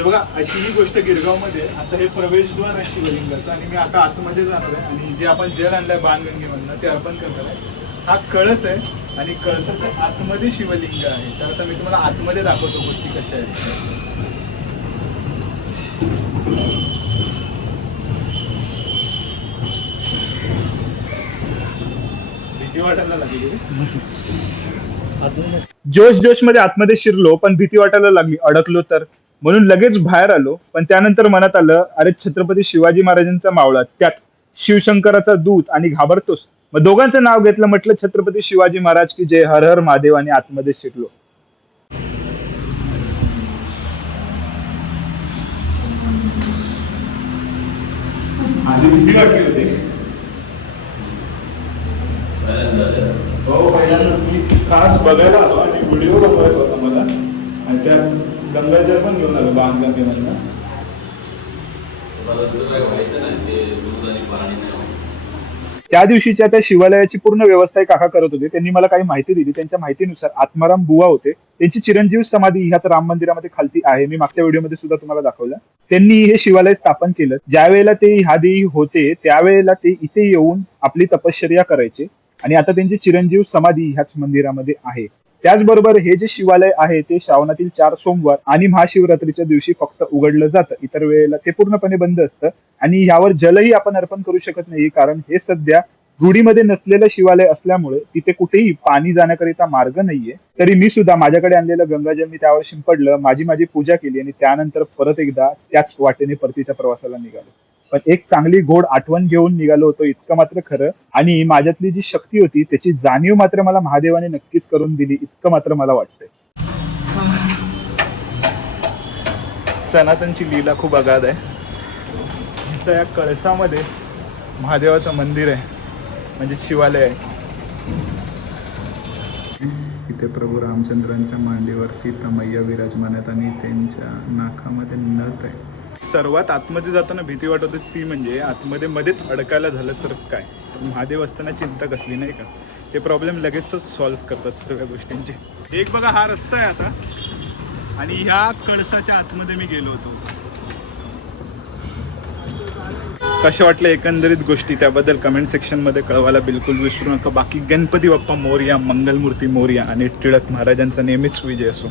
तर बघा अशी ही गोष्ट गिरगावमध्ये आता हे प्रवेशद्वार आहे शिवलिंगाचं आणि मी आता आतमध्ये जाणार आहे आणि जे आपण जल आणलंय बाणगंगेमधनं ते अर्पण करणार आहे. हा कळस आहे आणि कळसाच्या आतमध्ये शिवलिंग आहे. तर आता मी तुम्हाला आतमध्ये दाखवतो गोष्टी कशा आहेत. भीती वाटायला लागली. जोश मध्ये आतमध्ये शिरलो पण भीती वाटायला लागली अडकलो तर, म्हणून लगेच बाहेर आलो. पण त्यानंतर मनात आलं अरे छत्रपती शिवाजी महाराजांचा मावळा त्यात शिवशंकराचा दूत आणि घाबरतोस. मग दोघांचं नाव घेतलं, म्हटलं छत्रपती शिवाजी महाराज की जय, हर हर महादेव आणि आतमध्ये शिरलो. आधी भीती वाटली होती. हो, पहिल्यांदा मी खास बघायला आलो आणि व्हिडिओ बनवायचा होता मला आणि त्यात गंगाजल पण घेऊन आलो बाणगंगेमधनं. त्या दिवशीच्या त्या शिवालयाची पूर्ण व्यवस्था काका करत होते. त्यांनी मला काही माहिती दिली. त्यांच्या माहितीनुसार आत्माराम बुवा होते, त्यांची चिरंजीव समाधी ह्याच राम मंदिरामध्ये खालती आहे. मी मागच्या व्हिडिओमध्ये सुद्धा तुम्हाला दाखवलं. त्यांनी हे शिवालय स्थापन केलं. ज्या वेळेला ते ह्या देवी होते त्यावेळेला ते इथे येऊन आपली तपश्चर्या करायचे आणि आता त्यांची चिरंजीव समाधी ह्याच मंदिरामध्ये आहे. त्याचबरोबर हे जे शिवालय आहे ते श्रावणातील 4 सोमवार आणि महाशिवरात्रीच्या दिवशी फक्त उघडलं जातं. इतर वेळेला ते पूर्णपणे बंद असतं आणि यावर जलही आपण अर्पण करू शकत नाही, कारण हे सध्या रूढीमध्ये नसलेलं शिवालय असल्यामुळे तिथे कुठेही पाणी जाण्याकरिता मार्ग नाहीये. तरी मी सुद्धा माझ्याकडे आणलेलं गंगाजल मी त्यावर शिंपडलं, माझी पूजा केली आणि त्यानंतर परत एकदा त्याच वाटेने परतीच्या प्रवासाला निघालो. पण एक चांगली गोड आठवण घेऊन निघालो होतो इतकं मात्र खरं. आणि माझ्यातली जी शक्ती होती त्याची जाणीव मात्र मला महादेवाने नक्कीच करून दिली इतकं मात्र मला वाटतंय. सनातनची लीला खूप अगाध आहे. या कळसामध्ये महादेवाचं मंदिर आहे, म्हणजे शिवालय आहे. इथे प्रभू रामचंद्रांच्या मांडीवर सीता मैया विराजमान आहेत आणि त्यांच्या नाकामध्ये नथ आहे. सर्वात आतमध्ये जाताना भीती वाटत होती ती म्हणजे आतमध्ये मध्येच अडकायला झालं तर काय. तर महादेव असताना चिंता कसली नाही का, ते प्रॉब्लेम लगेचच सॉल्व्ह करतात सर्व गोष्टींची. एक बघा हा रस्ता आहे आता आणि ह्या कळसाच्या आतमध्ये मी गेलो होतो. कशा वाटल्या एकंदरीत गोष्टी त्याबद्दल कमेंट सेक्शनमध्ये कळवायला बिलकुल विसरू नका. बाकी गणपती बाप्पा मोरया, मंगलमूर्ती मोरया आणि टिळक महाराजांचा नेहमीच विजय असो.